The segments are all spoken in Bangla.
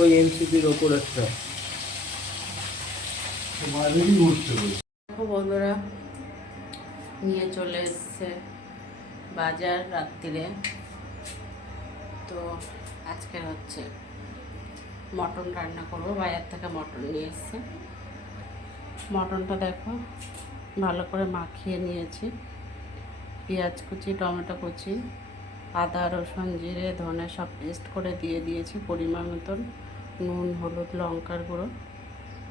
ওই এমসিপির ওপর একটা বন্ধুরা নিয়ে চলে এসছে বাজার রাত্রিরে। তো আজকে হচ্ছে মটন রান্না করবো। বাজার থেকে মটন নিয়ে এসছে। মটনটা দেখো ভালো করে মাখিয়ে নিয়েছি। পেঁয়াজ কুচি, টমেটো কুচি, আদা রসুন জিরে ধনে সব পেস্ট করে দিয়ে দিয়েছি পরিমাণ মতন। নুন হলুদ লঙ্কার গুঁড়ো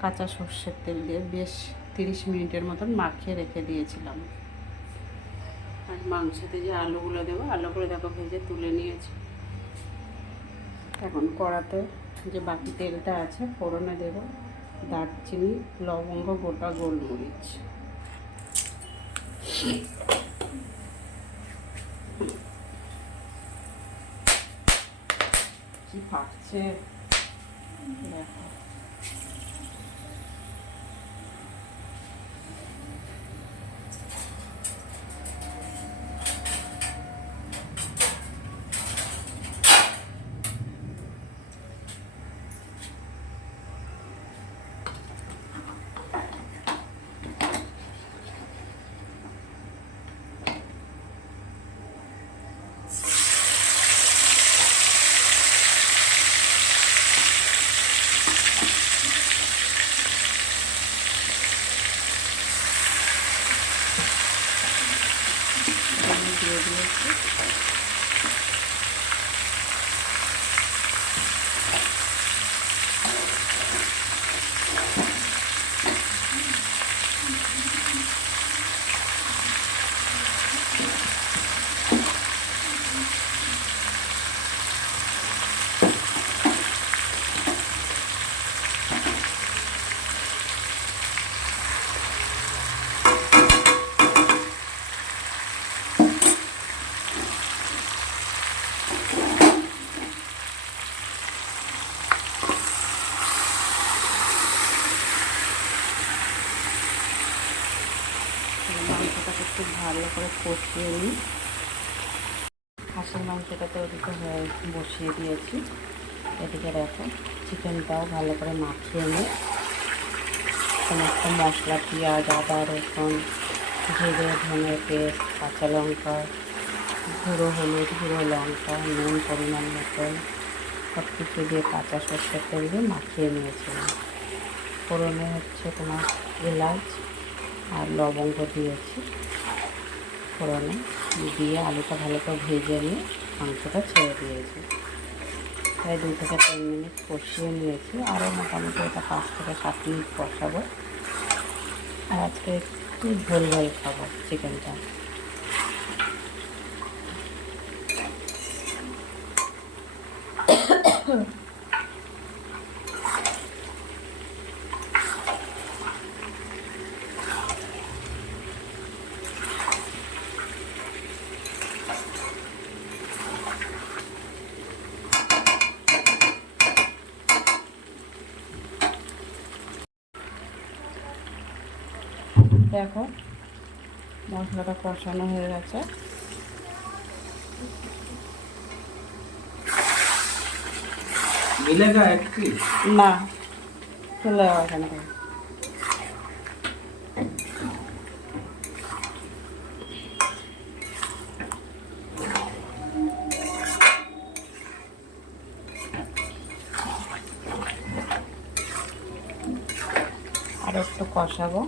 কাঁচা সর্ষের তেল দিয়ে বেশ 30 মিনিটের মতন মাখিয়ে রেখে দিয়েছিলাম। আর মাংসতে যে আলুগুলো দেবো, আলুগুলো দেখো ভেজে তুলে নিয়েছি। এখন কড়াতে যে বাকি তেলটা আছে ফোড়নে দেবো দারচিনি, লবঙ্গ, গোটা গোলমরিচ। কি ফাটছে দেখো। দিয়ে দিয়েছি। মাংসটাকে খুব ভালো করে কষিয়ে নিই। হাঁসের মাংসটাতে ওদিকে বসিয়ে দিয়েছি। এদিকে দেখো চিকেনটাও ভালো করে মাখিয়ে নিই। সমস্ত মশলা পেঁয়াজ আদা রসুন জিরে ধনে পেস্ট কাঁচা লঙ্কা গুঁড়ো হলুদ গুঁড়ো লঙ্কা নুন পরিমাণ মতন সব কিছু দিয়ে কাঁচা সর্ষের তেল দিয়ে মাখিয়ে নিয়েছিলাম। ফোড়নে হচ্ছে তোমার এলাচ আর লবঙ্গ দিয়েছি। ফোড়নে দিয়ে আলুটা ভালো করে ভেজে নিয়ে মাংসটা ছেড়ে দিয়েছি। প্রায় 2 থেকে 3 মিনিট কষিয়ে নিয়েছি। আরও মোটামুটি এটা 5 থেকে 7 মিনিট কষাবো। আর আজকে একটু ঝোল ঝোল খাবো চিকেনটা। দেখো মশলাটা কষানো হয়ে গেছে। না চলে যাওয়া এখান থেকে। আর একটু কষাবো।